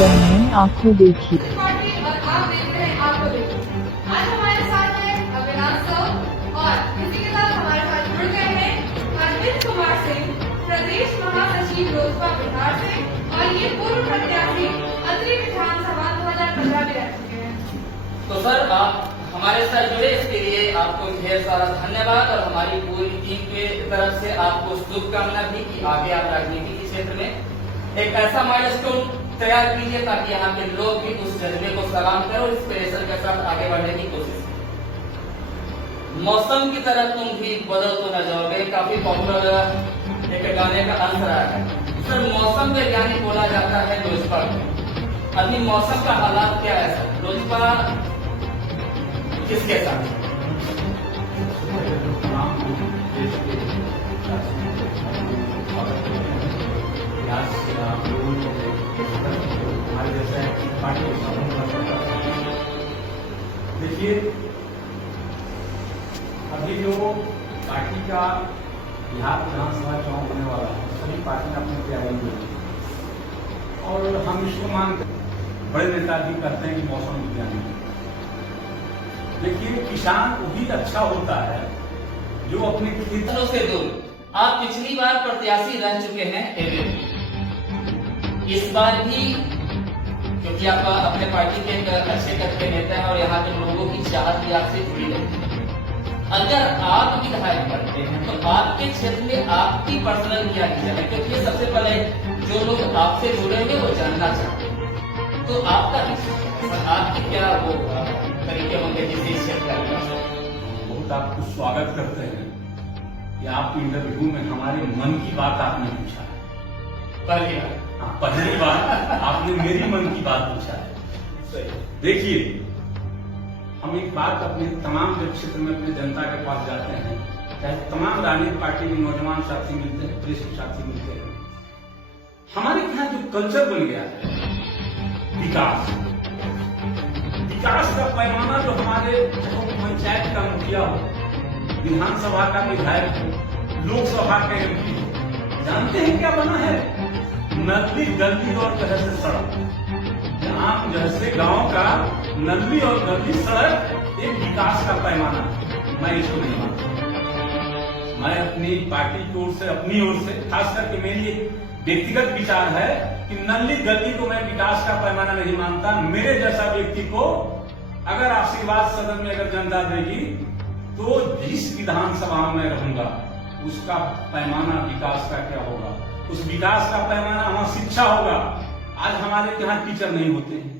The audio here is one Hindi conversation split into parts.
रहे हैं आंखों देखी। पार्टी और आप देख रहे हैं आपको देखिए। आज हमारे साथ है अविनाश सर और इसी के साथ हमारे साथ जुड़ गए हैं अरविंद कुमार सिंह, प्रदेश महासचिव लोजपा बिहार से, और ये पूर्व प्रत्याशी अंतरिम विधानसभा 2015 में रह चुके हैं। तो सर आप हमारे साथ जुड़े, इसके लिए आपको ढेर सारा धन्यवाद और हमारी पूरी टीम के तरफ से आपको शुभकामना भी कि आगे आप राजनीति के क्षेत्र में एक ऐसा माइलस्टोन तैयार कीजिए ताकि यहाँ के लोग भी उस जज्बे को सलाम करें और इंस्पिरेशन के साथ आगे बढ़ने की कोशिश करें। मौसम की तरह तुम भी बदल तो न जाओगे, काफी पॉपुलर एक गाने का आंसर आया है। सर मौसम वैज्ञानिक बोला जाता है लोजपा को, अभी मौसम का हालात क्या है सर? लोजपा किसके साथ? देखिए अभी जो पार्टी का बिहार विधानसभा चुनाव होने वाला है, सभी पार्टी ने अपनी तैयारी की और हम इसको मानते हैं। बड़े नेता भी कहते हैं कि मौसम विज्ञानी। देखिए किसान वो भी अच्छा होता है जो अपने खेतों से दूर। आप पिछली बार प्रत्याशी रह चुके हैं एवं इस बार भी, क्योंकि आप अपने पार्टी के एक अच्छे कद के नेता हैं और यहाँ के लोगों की चाहत भी आपसे जुड़ी रहती है। अगर आप विधायक बनते हैं तो आपके क्षेत्र में आपकी पर्सनल क्या की जाए, क्योंकि ये सबसे पहले जो लोग आपसे जुड़े हुए वो जानना चाहते हैं। तो आपका आपकी क्या वो तरीके होंगे जिससे इस क्षेत्र का? बहुत आपको स्वागत करते हैं कि आप इंटरव्यू में हमारे मन की बात आपने पूछा है। पहली बार पहली बार आपने मेरी मन की बात पूछा है। देखिए हम एक बात अपने तमाम जब क्षेत्र में अपने जनता के पास जाते हैं, चाहे तमाम राजनीतिक पार्टी के नौजवान साथी मिलते हैं, प्रेस के साथी मिलते हैं, हमारे यहाँ जो कल्चर बन गया है विकास का पैमाना जो हमारे पंचायत का मुखिया हो, विधानसभा का विधायक हो, लोकसभा के एमपी हो, जानते हैं क्या बना है? नली गली और जैसे सड़क। यहाँ जैसे गांव का नली और गली सड़क एक विकास का पैमाना है। मैं इसको नहीं मानता। मैं अपनी पार्टी की ओर से, अपनी ओर से, खास करके मेरी एक व्यक्तिगत विचार है कि नली गली को मैं विकास का पैमाना नहीं मानता। मेरे जैसा व्यक्ति को अगर आशीर्वाद सदन में अगर जनता देगी तो जिस विधानसभा में रहूंगा उसका पैमाना विकास का क्या होगा, उस विकास का पैमाना वहां शिक्षा होगा। आज हमारे यहाँ टीचर नहीं होते हैं,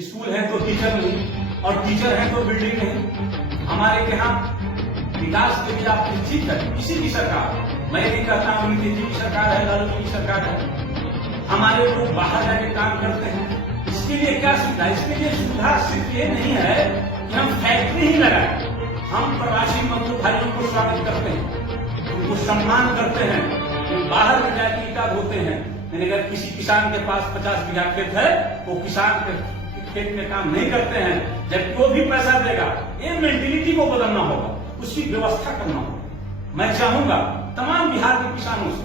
स्कूल है तो टीचर नहीं, और टीचर है तो बिल्डिंग नहीं। हमारे यहाँ विकास के लिए आप ठीक है, किसी की सरकार, मैं नहीं कहता हूँ नीतीश जी की सरकार है, लालू जी की सरकार है, हमारे लोग बाहर जाके काम करते हैं। इसके लिए क्या सुविधा? इसके लिए सुविधा सिर्फ ये नहीं है कि हम फैक्ट्री ही लगाए। हम प्रवासी मजदूर भाइयों को स्वागत करते हैं, उनको सम्मान करते हैं, बाहर में जाके ईटा धोते हैं। अगर किसी किसान के पास 50 बीघा खेत है, वो किसान के खेत में काम नहीं करते हैं, जबकि वो भी पैसा देगा। ये मेंटेलिटी को बदलना होगा, उसकी व्यवस्था करना होगा। मैं चाहूंगा तमाम बिहार के किसानों से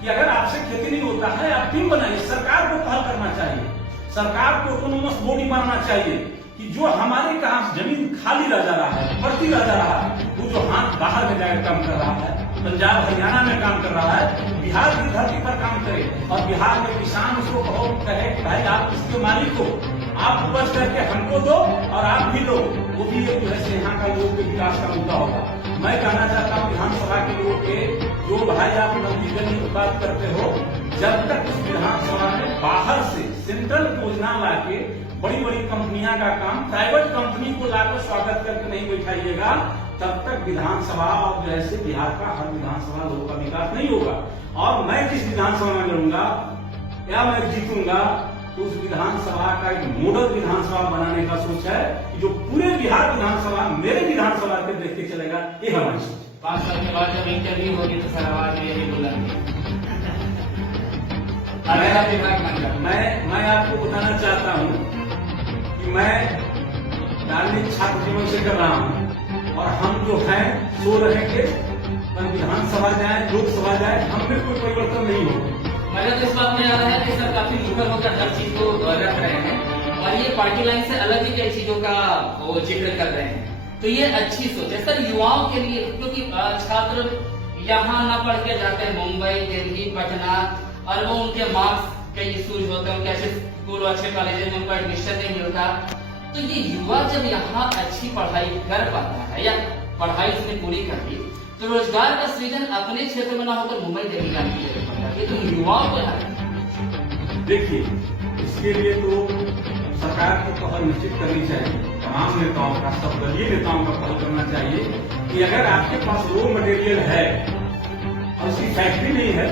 कि अगर आपसे खेती नहीं होता है, आप टीम बनाइए। सरकार को पहल करना चाहिए, सरकार को ऑटोनोमस बॉडी बनाना चाहिए कि जो हमारे कहा जमीन खाली रह जा रहा है, बढ़ती रह जा रहा है, वो जो हाथ बाहर में जाकर काम कर रहा है, पंजाब हरियाणा में काम कर रहा है, बिहार की धरती पर काम करे और बिहार के किसान उसको कहे कि भाई आप इसके मालिक हो, आप उपज करके हमको दो और आप भी दो। वो भी एक जो है यहाँ का लोगों के विकास का मुद्दा होगा। मैं कहना चाहता हूँ विधानसभा के लोगों के, जो भाई आप नदी गली की बात करते हो, जब तक उस विधानसभा में बाहर से सेंट्रल योजना लाके बड़ी बड़ी कंपनियां का काम प्राइवेट कंपनी को लाकर स्वागत करके नहीं बैठाइएगा, तब तक विधानसभा और जैसे बिहार का हर विधानसभा लोगों का विकास नहीं होगा। और मैं जिस विधानसभा में लड़ूंगा या मैं जीतूंगा तो उस विधानसभा का एक मॉडल विधानसभा बनाने का सोच है कि जो पूरे बिहार विधानसभा मेरे विधानसभा के देख के चलेगा। ये हमारी सोच। 5 साल के बाद जब इंटरव्यू होगी तो सर आवाज यही बुलंदी। मैं आपको बताना चाहता हूँ कि मैं राजनीतिक छात्र जीवन से कर रहा हूँ और हम जो हैं सो रहेंगे, विधानसभा जाए, लोकसभा जाए, हम में कोई परिवर्तन नहीं होगा। पहले तो इस बात में आ रहा है कि सर काफी मुखर होकर हर चीज को रख रहे हैं और ये पार्टी लाइन से अलग ही कई चीजों का वो जिक्र कर रहे हैं, तो ये अच्छी सोच है सर युवाओं के लिए, क्योंकि छात्र यहाँ न पढ़ के जाते हैं मुंबई, दिल्ली, पटना, और वो उनके मार्क्स कई इश्यूज होते हैं, उनके अच्छे स्कूल अच्छे कॉलेज में उनको एडमिशन नहीं मिलता। तो ये युवा जब यहाँ अच्छी पढ़ाई कर पाता है या पढ़ाई उसने पूरी कर ली, तो रोजगार का सृजन अपने क्षेत्र में ना होकर मुंबई, दिल्ली जाने की जरूरत पड़ता है। तो युवाओं को देखिए, इसके लिए तो सरकार को पहल निश्चित करनी चाहिए, तमाम नेताओं का, सब दलीय नेताओं का पहल करना चाहिए कि अगर आपके पास रॉ मटेरियल है और उसकी फैक्ट्री नहीं है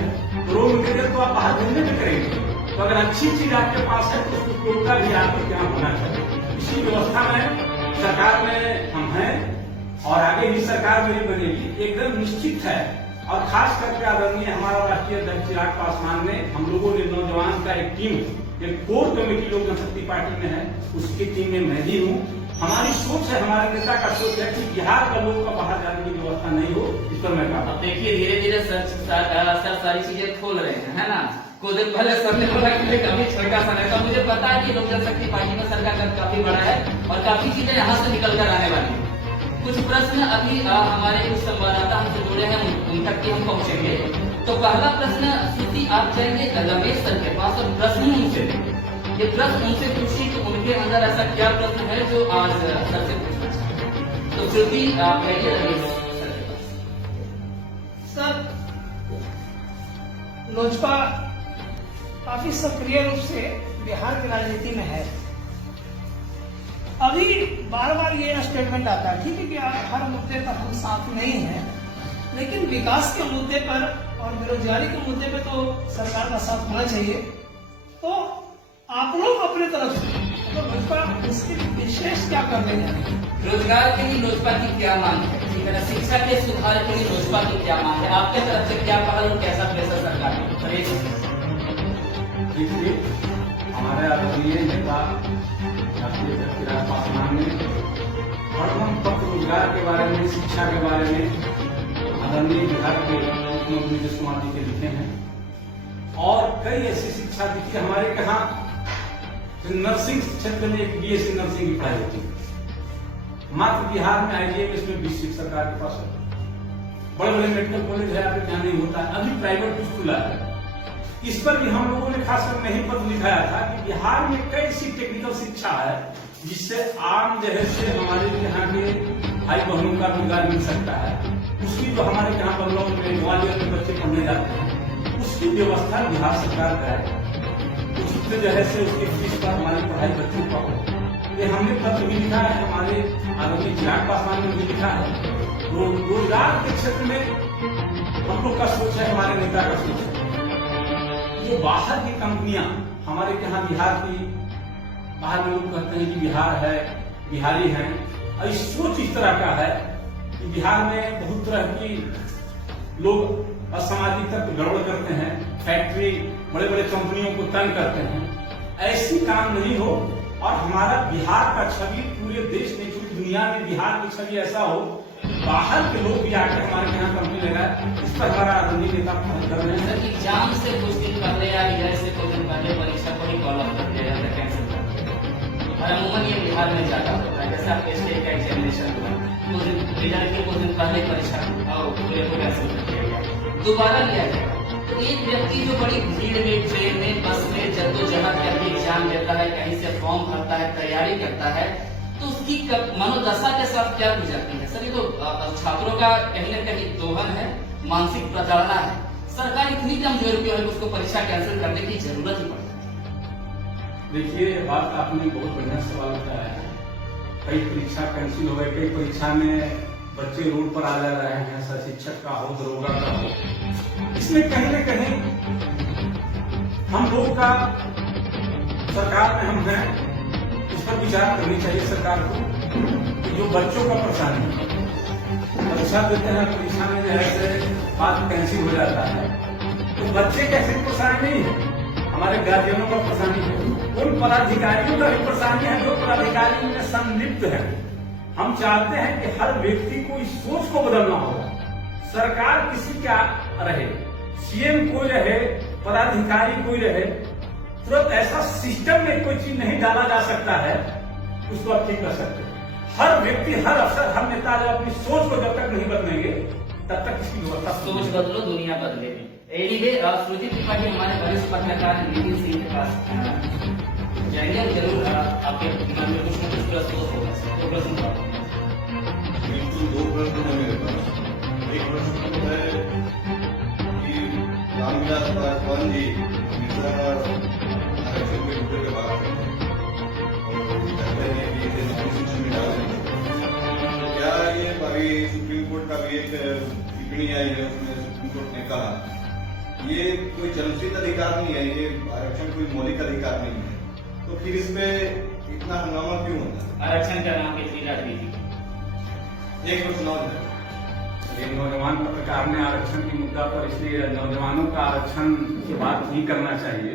तो रॉ मटेरियल तो आप बाहर भेजने में करेंगे। तो अगर अच्छी चीज आपके पास है तो उसको उपयोगिता भी आपके यहाँ होना चाहिए। इसी व्यवस्था में सरकार में हम हैं और आगे भी सरकार मेरी बनेगी, एकदम निश्चित है। और खास करके आदरणीय हमारा राष्ट्रीय अध्यक्ष चिराग पासवान ने, हम लोगों ने नौजवान का एक टीम, एक कोर कमेटी लोक जनशक्ति पार्टी में है, उसकी टीम में मैं भी हूँ। हमारी सोच है, हमारे नेता का सोच है कि बिहार का लोग का बाहर जाने की व्यवस्था नहीं हो, इस पर मैं कहा। देखिए धीरे धीरे सर सारी चीजें खोल रहे हैं, है ना। कुछ दिन पहले सर ने बोला कि कभी छोटा सा नहीं था, मुझे पता है कि लोक जनशक्ति पार्टी में सर का कद काफी बड़ा है और काफी चीजें यहाँ से निकल कर आने वाली है। कुछ प्रश्न अभी हमारे कुछ संवाददाता हमसे जुड़े हैं, उन तक भी हम पहुंचेंगे। तो पहला प्रश्न श्रुति, आप जाएंगे रमेश सर के पास और प्रश्न उनसे, ये प्रश्न उनसे पूछिए कि उनके अंदर ऐसा क्या प्रश्न है जो आज सर से पूछना चाहते हैं। तो श्रुति आप जाइए रमेश सर के पास। सर, लोजपा काफी सक्रिय रूप से बिहार की राजनीति में है। अभी बार बार ये स्टेटमेंट आता है, ठीक है कि हर मुद्दे पर हम साथ नहीं हैं, लेकिन विकास के मुद्दे पर और बेरोजगारी के मुद्दे पे तो सरकार का साथ होना चाहिए। तो आप लोग अपने तरफ से तो लोजपा इसके विशेष क्या कर रहे हैं? रोजगार के लिए लोजपा की क्या मांग है, ठीक है ना, शिक्षा के सुधार के लिए लोजपा की क्या मांग है, आपके तरफ से क्या पहल और कैसा प्रेशर सरकार में? देखिए, हमारे आदरणीय नेता राष्ट्रीय अध्यक्ष चिराग पासवान ने हरदम पत्र रोजगार के बारे में, शिक्षा के बारे में आदरणीय बिहार के मुख्यमंत्री नीतीश कुमार जी के लिखे हैं और कई ऐसी शिक्षा दी थी हमारे यहाँ। नर्सिंग क्षेत्र में एक बीएससी नर्सिंग की पढ़ाई होती है, मात्र बिहार में आईजीएमएस में 20 सीट सरकार के पास है। बड़े बड़े मेडिकल कॉलेज है, आपके यहाँ नहीं होता है, अभी प्राइवेट स्कूल है। इस पर भी हम लोगों ने खासकर नहीं पत्र लिखाया था कि बिहार में कई सी टेक्निकल शिक्षा है जिससे आम जैसे हमारे यहाँ के भाई बहनों का रोजगार मिल सकता है। उसकी तो हमारे यहाँ बंगलौर में, ग्वालियर में बच्चे पढ़ने जाते हैं, उसकी व्यवस्था बिहार सरकार का है। उससे जो है से उसकी फीस पर हमारी पढ़ाई बच्चों का हो, ये हमने पत्र भी लिखा है, हमारे आदरणीय चिराग पासवान ने भी लिखा है। रोजगार के क्षेत्र में हम लोग का सोच है, हमारे नेता का सोच है। जो बाहर की कंपनियां हमारे यहाँ बिहार की, बाहर में लोग कहते हैं कि बिहार है, बिहारी हैं, और इस सोच इस तरह का है कि बिहार में बहुत तरह की लोग असामाजिक तत्व गड़बड़ करते हैं, फैक्ट्री बड़े बड़े कंपनियों को तंग करते हैं। ऐसी काम नहीं हो और हमारा बिहार का छवि पूरे देश में, पूरी दुनिया में बिहार की छवि ऐसा हो, बाहर के लोग भी आकर हमारे यहाँ कंपनी लगाए। इस पर हमारा आदरणीय नेता पहल कर रहे हैं। एग्जाम से कुछ दिन पहले या रिजल्ट से कुछ दिन पहले परीक्षा को ही कॉल ऑफ कर दिया जाता है, कैंसिल कर दिया जाता है। और अमूमन ये बिहार में ज्यादा होता है, जैसे आपके स्टेट का एग्जामिनेशन हुआ, कुछ दिन रिजल्ट के कुछ दिन पहले परीक्षा पूरे को कैंसिल कर दिया गया, दोबारा लिया जाएगा। तो एक व्यक्ति जो बड़ी भीड़ में, ट्रेन में, बस में जद्दोजहद करके एग्जाम देता है, कहीं से फॉर्म भरता है, तैयारी करता है, तो उसकी मनोदशा के साथ क्या गुजरती है? सर, ये तो छात्रों का कहीं न कहीं दोहन है, मानसिक प्रताड़ना है। सरकार इतनी कमजोर क्यों है कि उसको परीक्षा कैंसिल करने की जरूरत ही पड़ती है? देखिए, बात आपने बहुत बढ़िया सवाल उठाया है। कई परीक्षा कैंसिल हो गई, कई परीक्षा में बच्चे रोड पर आ जा रहे हैं, सर शिक्षक का हो, दरोगा का हो। इसमें कहीं न कहीं हम लोग का, सरकार में हम हैं, इस पर विचार करनी चाहिए सरकार को कि जो बच्चों का परेशानी है, परीक्षा देते हैं, परीक्षा में जो है बात कैंसिल हो जाता है, तो बच्चे कैसे परेशानी नहीं है, हमारे गार्जियनों का परेशानी है, उन पदाधिकारियों का भी परेशानी है जो पदाधिकारी में संलिप्त है। हम चाहते हैं कि हर व्यक्ति को इस सोच को बदलना होगा। सरकार किसी का रहे, सीएम कोई रहे, पदाधिकारी कोई रहे, तुरंत ऐसा सिस्टम में कोई चीज नहीं डाला जा सकता है उसको आप ठीक कर सकते हैं। हर व्यक्ति, हर अफसर, हर नेता जब अपनी सोच को जब तक नहीं बदलेंगे तब तक इसकी व्यवस्था सोच बदलो दुनिया बदलेगी। एनीवे, श्रुति त्रिपाठी हमारे वरिष्ठ पत्रकार नितिन सिंह के पास जाएंगे, जरूर आपके मन में कुछ न कुछ प्रश्न होगा, तो प्रश्न बिल्कुल दो प्रश्न है मेरे पास। एक प्रश्न तो है कि रामविलास पासवान जी हमेशा आरक्षण के मुद्दे पे बात करते हैं और कहते हैं कि इसे कॉन्स्टिट्यूशन में डालेंगे। तो क्या ये अभी सुप्रीम कोर्ट का भी एक टिप्पणी आई है, उसमें सुप्रीम कोर्ट ने कहा ये कोई जन्मसिद्ध अधिकार नहीं है, ये आरक्षण कोई मौलिक अधिकार नहीं है, तो फिर इसमें इतना हंगामा क्यों होता है? आरक्षण का नाम कितनी राजनीति एक प्रश्न और है। एक नौजवान पत्रकार ने आरक्षण के मुद्दा पर, इसलिए नौजवानों का आरक्षण की बात ही करना चाहिए।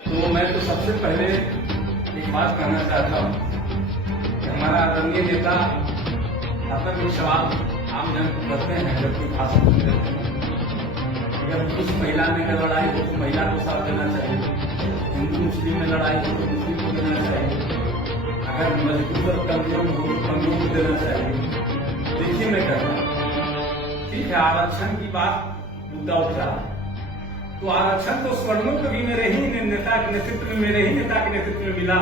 तो मैं तो सबसे पहले एक बात कहना चाहता हूँ कि हमारा आदरणीय नेता अपना कोई सवाल आम जन को करते हैं जब कोई भाषण देते हैं, अगर पुरुष महिला में अगर लड़ाई हो तो महिला को साथ देना चाहिए, हिंदू मुस्लिम में लड़ाई हो तो मुस्लिम को देना चाहिए, अगर मजबूत और कमजोर हो तो कमजोर को देना चाहिए। देखिए मैं कहता हूँ, ठीक है, आरक्षण की बात मुद्दा उठ रहा है, तो आरक्षण तो स्वर्णों को भी मेरे ही नेता के नेतृत्व में, मेरे ही नेता के नेतृत्व में मिला।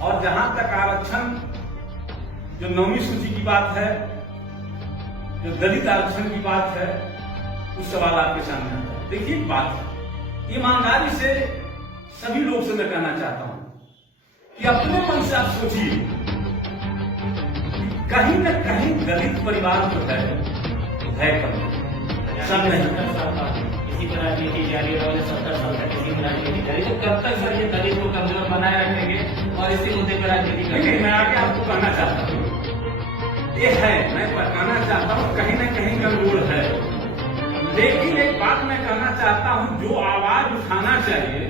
और जहां तक आरक्षण जो 9वीं सूची की बात है, जो दलित आरक्षण की बात है, उस सवाल आपके सामने आता है। देखिए बात ईमानदारी से सभी लोग से मैं कहना चाहता हूं कि अपने मन से आप सोचिए, कहीं न कहीं दलित परिवार जो है सब नहीं इसी पर राजनीति जारी रहोगे, 70 साल तक इसी पर राजनीति करेगी, तो कब तक सर ये दलित को कमजोर बनाए रखेंगे और इसी मुद्दे पर राजनीति करेंगे? मैं आगे आपको कहना चाहता हूँ, ये है, मैं कहना चाहता हूँ कहीं न कहीं कमजोर है, लेकिन एक बात मैं कहना चाहता हूँ, जो आवाज उठाना चाहिए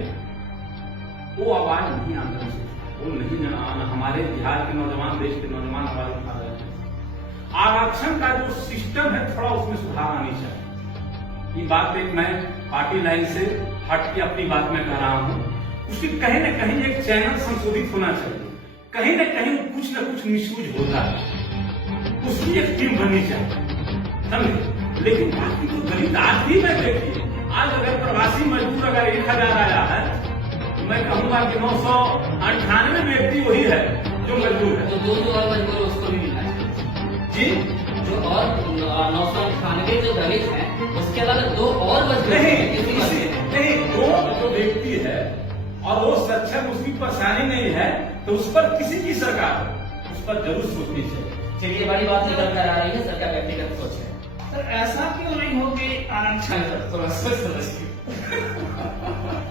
वो आवाज नहीं आना चाहिए, वो नहीं आना। हमारे बिहार के नौजवान, देश के नौजवान आवाज उठा रहे हैं। आरक्षण का जो सिस्टम है थोड़ा उसमें सुधार आनी चाहिए। ये बात एक मैं पार्टी लाइन से हट के अपनी बात में कह रहा हूँ, उसकी कहीं न कहीं एक चैनल संशोधित होना चाहिए, कहीं न कहीं कुछ न कुछ मिसयूज होता है, उसकी एक टीम बननी चाहिए, समझे। लेकिन बाकी तो दलित आज भी मैं देखिए, आज अगर प्रवासी मजदूर अगर 1000 आया है, तो मैं कहूंगा कि 998 व्यक्ति वही है जो मजदूर है। तो दो और मजदूर उसको भी मिलना चाहिए जी, जो और 998 जो दलित हैं, उसके अलावा 2 और मजदूर नहीं, 2 जो व्यक्ति है और वो सक्षम, उसकी परेशानी नहीं है, तो उस पर किसी की सरकार उस पर जरूर सोचनी चाहिए। चलिए, बड़ी बात निकल कर आ रही है, सरकार व्यक्तिगत सोच है। सर ऐसा क्यों नहीं हो कि आरक्षण थोड़ा सोच समझिए।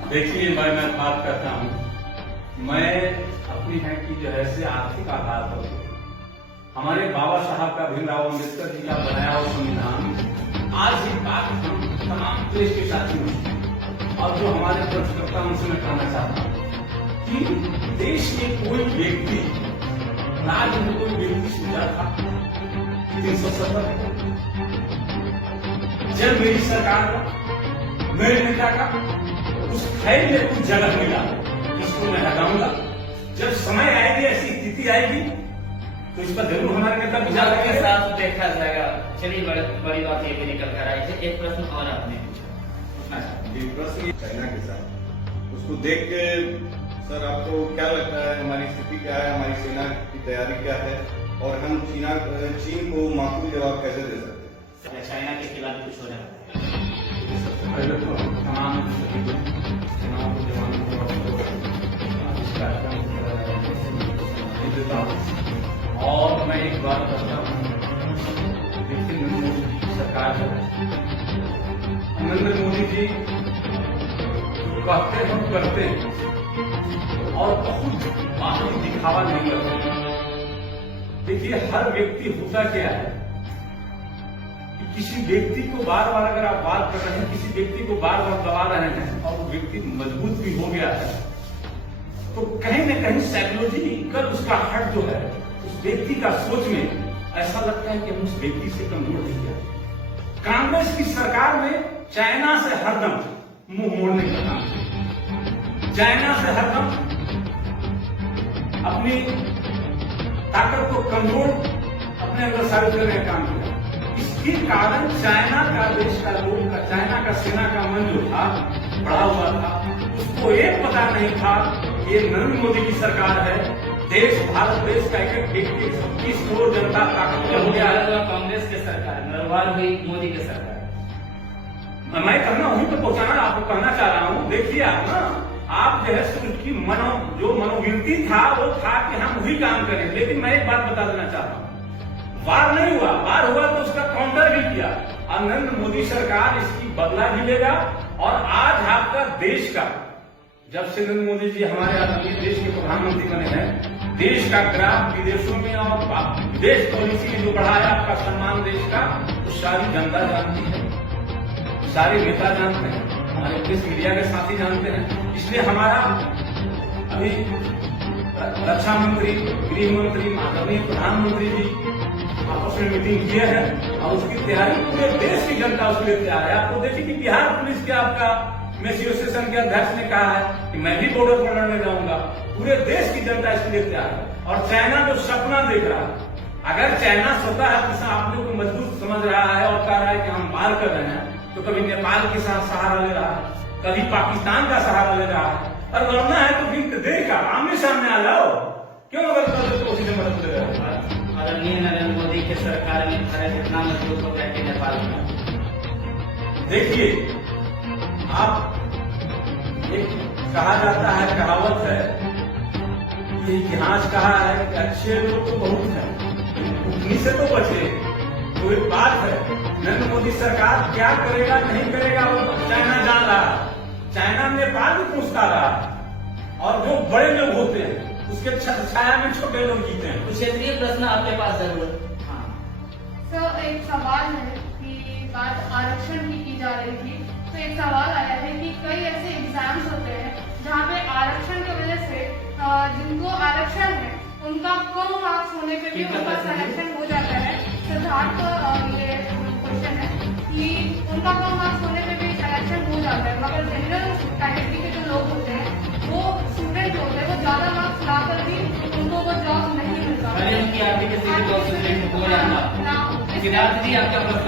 देखिए मैं बात करता हूँ, मैं अपनी है कि जो है से आर्थिक आधार पर हमारे बाबा साहब का, भीमराव अम्बेडकर जी का बनाया हुआ संविधान, आज ही बात हम तमाम देश के साथियों और जो हमारे पत्रकर्ता उनसे मैं कहना चाहता हूँ कि देश में कोई व्यक्ति, राज्य में कोई व्यक्ति सोचा था 370 जब मेरी सरकार का, मेरे नेता का उस फैल में कुछ जगह मिला, इसको मैं हटाऊंगा। जब समय आएगी, ऐसी स्थिति आएगी, तो इस पर जरूर हमारे नेता विचार के साथ देखा जाएगा। चलिए, बड़ी बात ये भी निकल कर आई है। एक प्रश्न और आपने पूछना चाहिए। प्रश्न चाइना के साथ, उसको देख के सर आपको क्या लगता है, हमारी स्थिति क्या है, हमारी सेना की तैयारी क्या है, और हम चीन को माकूल जवाब कैसे दे सकते हैं? चाइना के खिलाफ कुछ हो रहा है? सबसे पहले तो तमाम सेनाओं के जवानों को देता हूँ। और मैं एक बात करता हूँ, देखिए नरेंद्र मोदी जी की सरकार है, नरेंद्र मोदी जी कहते हैं करते हैं और बहुत बाहरी दिखावा नहीं करते। देखिए हर व्यक्ति होता क्या है कि किसी व्यक्ति को बार बार अगर आप बात कर रहे हैं, किसी व्यक्ति को बार बार दबा रहे हैं और वो व्यक्ति मजबूत भी हो गया है, तो कहीं न कहीं साइकोलॉजिकल उसका हट जो है, उस व्यक्ति का सोच में ऐसा लगता है कि हम उस व्यक्ति से कमजोर नहीं है। कांग्रेस की सरकार में चाइना से हरदम मुंह मोड़ने का काम किया। चाइना से हरदम अपनी ताकत को कमजोर अपने अंदर साबित करने का काम किया। इसके कारण चाइना का देश का लोग का चाइना का सेना का मन जो था बढ़ा हुआ था, उसको एक पता नहीं था कि ये नरेंद्र मोदी की सरकार है। देश भारत देश का एक 30 करोड़ जनता ताकत हो गया है। कांग्रेस की सरकार निर्वाल हुई मोदी की सरकार। मैं कहना वहीं पर पहुंचाना आपको कहना चाह रहा हूँ। देखिए आप ना, आप जो है उसकी जो मनोवृत्ति था वो था कि हम वही काम करें, लेकिन मैं एक बात बता देना चाह रहा हूँ, वार नहीं हुआ, वार हुआ तो उसका काउंटर भी किया और नरेंद्र मोदी सरकार इसकी बदला भी लेगा। और आज आपका देश का, जब से नरेंद्र मोदी जी हमारे आदरणीय देश के प्रधानमंत्री बने हैं, देश का ग्राफ विदेशों में और विदेश पॉलिसी में जो बढ़ा है आपका सम्मान देश का, तो सारी जनता जानती है, सारे नेता जानते हैं, हमारे प्रेस मीडिया के साथी जानते हैं। इसलिए हमारा अभी रक्षा मंत्री, गृह मंत्री, माननीय प्रधानमंत्री जी आपस में मीटिंग किए हैं और उसकी तैयारी पूरे देश की जनता उसके लिए तैयार है। आपको देखिए कि बिहार पुलिस के आपका एसोसिएशन के अध्यक्ष ने कहा है कि मैं भी बॉर्डर पर लड़ने जाऊंगा। पूरे देश की जनता इसके लिए तैयार है। और चाइना जो सपना देख रहा है, अगर चाइना स्वतः आप लोग को मजबूत समझ रहा है और कह रहा है कि हम पार कर रहे हैं, तो कभी नेपाल के साथ सहारा ले रहा है, कभी पाकिस्तान का सहारा ले रहा है। और लड़ना है तो फिर देखा आमने सामने आ जाओ, क्यों अगर तो उसी से मदद ले रहा है। आदरणीय नरेंद्र मोदी की सरकार में भारत इतना मजबूत हो गया कि नेपाल में। देखिए आप, एक कहा जाता है, कहावत है, ये इतिहास कहा है कि अच्छे लोग तो बहुत हैं, उन्हीं से तो बचे। तो एक बात है, नरेंद्र मोदी सरकार क्या करेगा नहीं करेगा वो चाइना जान रहा है। चाइना नेपाल भी पूछता रहा है और जो बड़े लोग होते हैं उसके छाया में छोटे लोग जीते हैं। तो क्षेत्रीय प्रश्न आपके पास जरूर। हाँ सर, एक सवाल है कि बात आरक्षण की जा रही थी, तो एक सवाल आया है कि कई ऐसे एग्जाम्स होते हैं जहाँ पे आरक्षण की वजह से जिनको आरक्षण है उनका कम मार्क्स होने पे भी उनका सिलेक्शन हो जाता है। सिद्धार्थ ये क्वेश्चन है कि उनका कम मार्क्स होने पे भी सिलेक्शन हो जाता है, मगर जनरल कैटेगरी के जो लोग होते हैं, वो स्टूडेंट होते हैं, वो ज्यादा मार्क्स लाकर भी उनको वो जॉब नहीं मिलता। सिद्धार्थ जी आपका प्रश्न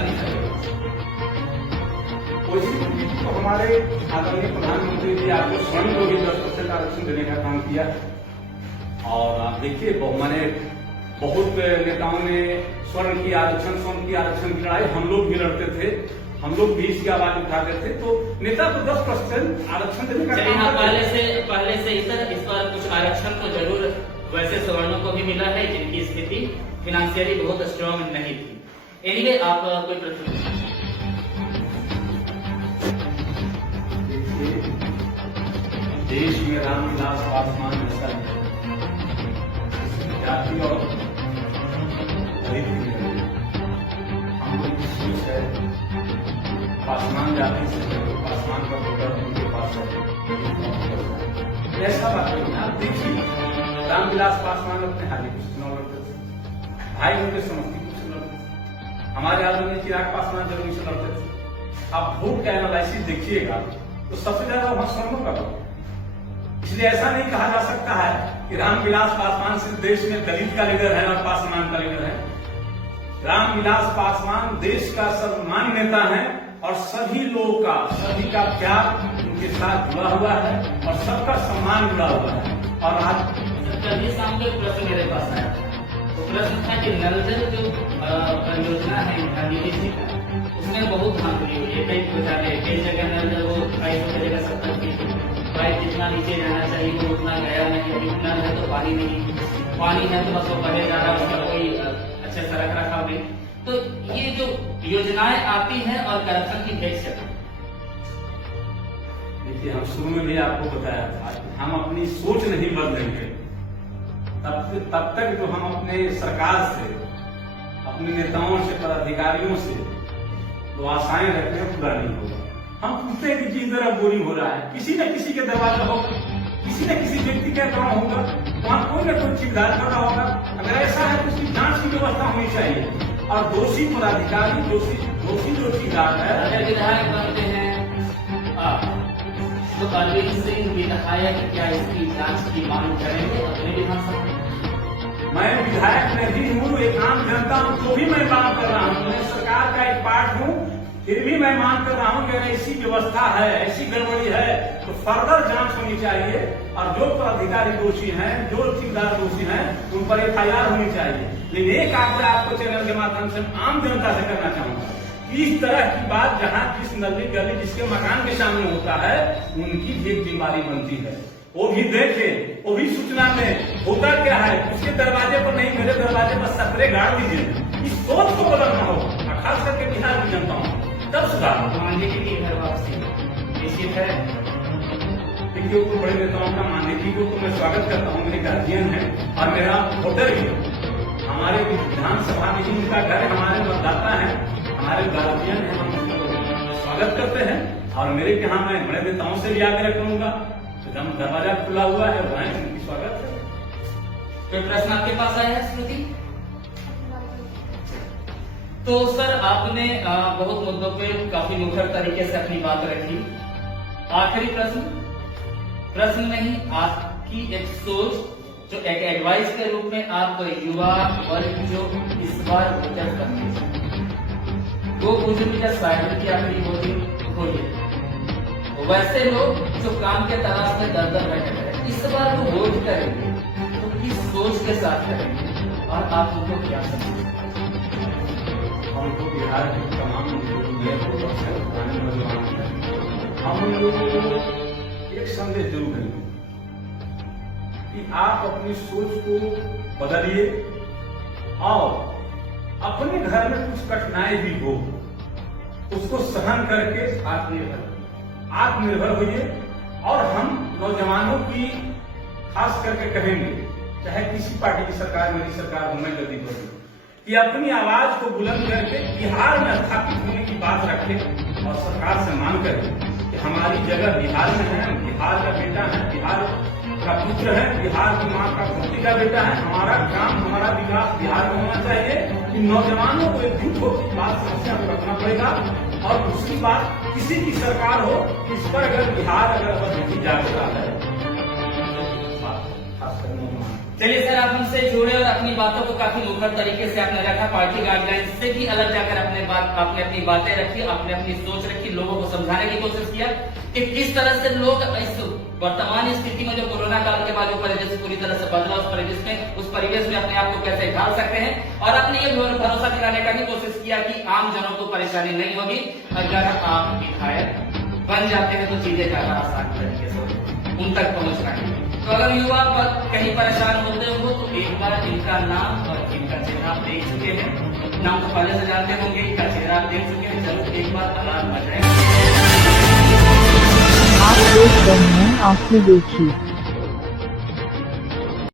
तो हमारे आदरणीय प्रधानमंत्री जी आपको स्वर्ण को भी 10% आरक्षण देने का काम किया। और आप देखिए मैंने बहुत नेताओं ने स्वर्ण की आरक्षण की लड़ाई हम लोग भी लड़ते थे, हम लोग भी इसकी आवाज उठाते थे। तो नेता तो 10% आरक्षण देने का काम पहले से इस बार कुछ आरक्षण तो जरूर वैसे सवर्णों को भी मिला है जिनकी स्थिति फिनेंशियली बहुत स्ट्रांग नहीं थी। एनीवे आप कोई प्रश्न? देश में रामविलास पासवान जैसा जाति और हम लोग की सोच है, पासवान जाति से पासवान का वोटर उनके पास है, ऐसा बात नहीं। आप देखिए रामविलास पासवान अपने हाजीपुर से चुनाव लड़ते थे, भाई उनके समस्तीपुर से लड़ते थे, हमारे आदरणीय चिराग पासवान जरूरी से लड़ते थे। आप वोट का एनालिसिस देखिएगा तो सबसे ज्यादा वहां स्वर्णों का वोट। इसलिए ऐसा नहीं कहा जा सकता है कि रामविलास पासवान सिर्फ देश में दलित का लीडर है और पासवान का लीडर है। रामविलास पासवान देश का सर्वमान्य नेता है और सभी लोगों का, सभी का प्यार उनके साथ जुड़ा हुआ है और सबका सम्मान जुड़ा हुआ है। और आज कल शाम को एक प्रश्न मेरे पास आया, तो प्रश्न था कि नल जल जो परियोजना है डीवीसी का, उसमें बहुत धांधली हुई है। कई जगह नल जल वो 250 की जगह 70 की पाइप जितना नीचे रहना चाहिए वो उतना गया नहीं, अभी उतना है तो पानी नहीं, पानी है तो बस वो बहे जा रहा है, उसका कोई अच्छे से रख रखाव नहीं। तो ये जो योजनाएं आती हैं और करप्शन की भेंट से, देखिए हम शुरू में भी आपको बताया था हम अपनी सोच नहीं बदलेंगे तब तक जो हम अपने सरकार से, अपने नेताओं से, पदाधिकारियों से जो आशाएं रखते हैं पूरा नहीं होगा। हम पूछते हैं कि जिस तरह बोरिंग हो रहा है, किसी न किसी के दरवाजा होगा, किसी न किसी व्यक्ति का काम होगा, वहाँ कोई न कोई ठेकेदार कर रहा होगा। अगर ऐसा है तो उसकी जांच की व्यवस्था होनी चाहिए और दोषी पदाधिकारी, दोषी जो ठेकेदार है, विधायक बनते हैं तो अरविंद सिंह विधायक क्या इसकी जांच की मांग करेंगे अपने विधानसभा में? मैं विधायक नहीं हूँ, एक आम जनता हूँ, तो भी मैं मांग कर रहा हूँ। मैं सरकार का एक पार्ट हूँ, फिर भी मैं मांग कर रहा हूँ कि अगर ऐसी व्यवस्था है, ऐसी गड़बड़ी है, तो फर्दर जांच होनी चाहिए और जो अधिकारी दोषी हैं, जो ठेकेदार दोषी हैं, उन पर FIR होनी चाहिए। लेकिन एक आग्रह आपको चैनल के माध्यम से आम जनता से करना चाहूंगा, इस तरह की बात जहाँ जिस नली गली जिसके मकान के सामने होता है, उनकी भी एक जिम्मेदारी बनती है। वो भी देखे, वो भी सूचना में होता क्या है, उसके दरवाजे पर नहीं, मेरे दरवाजे पर सपरे गाड़ दीजिए। इस सोच को बदलना हो, खास करके बिहार की जनता हूँ, तब सुधार। मांझी की घर वापसी निश्चित है। देखिए, तो बड़े नेताओं का मांझी को तो मैं स्वागत करता हूँ, मेरे गार्जियन है और मेरा वोटर भी। हमारे विधानसभा में उनका घर, हमारे मतदाता है, हमारे गार्जियन है, हम उनका स्वागत करते हैं। और मेरे यहाँ मैं बड़े नेताओं से भी आग्रह करूंगा, एकदम दरवाजा खुला हुआ है, वहाँ उनकी स्वागत है। कोई प्रश्न आपके पास आया है स्मृति? तो सर, आपने बहुत मुद्दों पे काफी मुखर तरीके से अपनी बात रखी। आखिरी प्रश्न नहीं, आपकी एक सोच, जो एक एडवाइस के रूप में आप युवा वर्ग जो इस बार वोटर करने वो बुजुर्ग साइकिल की आखिरी वोटिंग हो गई, वैसे लोग जो काम के तलाश में दर दर बैठे हैं, इस बार वो वोट करेंगे तो किस सोच के साथ करेंगे और आप उनको क्या समझेंगे? हमको बिहार के तमाम हम लोग एक संदेश जरूर देंगे कि आप अपनी सोच को बदलिए और अपने घर में कुछ कठिनाई भी हो उसको सहन करके आत्मनिर्भर होइए। और हम नौजवानों की खास करके कहेंगे, चाहे किसी पार्टी की सरकार, मेरी सरकार हो, मैं गद्दी पर, कि अपनी आवाज को बुलंद करके बिहार में स्थापित होने की बात रखें और सरकार से मांग करें कि हमारी जगह बिहार में है, बिहार का बेटा है, बिहार का पुत्र है, बिहार की माँ का धरती का बेटा है, हमारा काम, हमारा विकास बिहार में होना चाहिए। इन नौजवानों को एकजुट होकर बात समस्या को रखना पड़ेगा। और दूसरी बात, किसी की सरकार हो, इस पर अगर बिहार अगर जागरूकता है, चलिए सर, आप हमसे जुड़े और अपनी बातों को काफी मुखर तरीके से आपने रखा, पार्टी गाइडलाइन से भी अलग जाकर आपने अपनी बातें रखी, आपने अपनी सोच रखी, लोगों को समझाने की कोशिश किया कि किस तरह से लोग इस वर्तमान स्थिति में जो कोरोना काल के बाद जो परिवेश पूरी तरह से बदला, उस परिवेश में अपने आप को कैसे ढाल सकते हैं। और आपने ये भरोसा दिलाने का भी कोशिश किया कि आम जनों को परेशानी नहीं होगी अगर आप विधायक बन जाते हैं, तो चीजें ज्यादा आसान तरीके से उन तक पहुंच पाएंगे। तो अगर युवा कहीं परेशान होते हो तो एक बार इनका नाम और इनका चेहरा आप देख चुके हैं, नाम तो पहले से जानते होंगे, इनका चेहरा आप देख चुके हैं, चलो एक बार अलार्म बजाएं। आप देख रहे हैं आंखें देखी।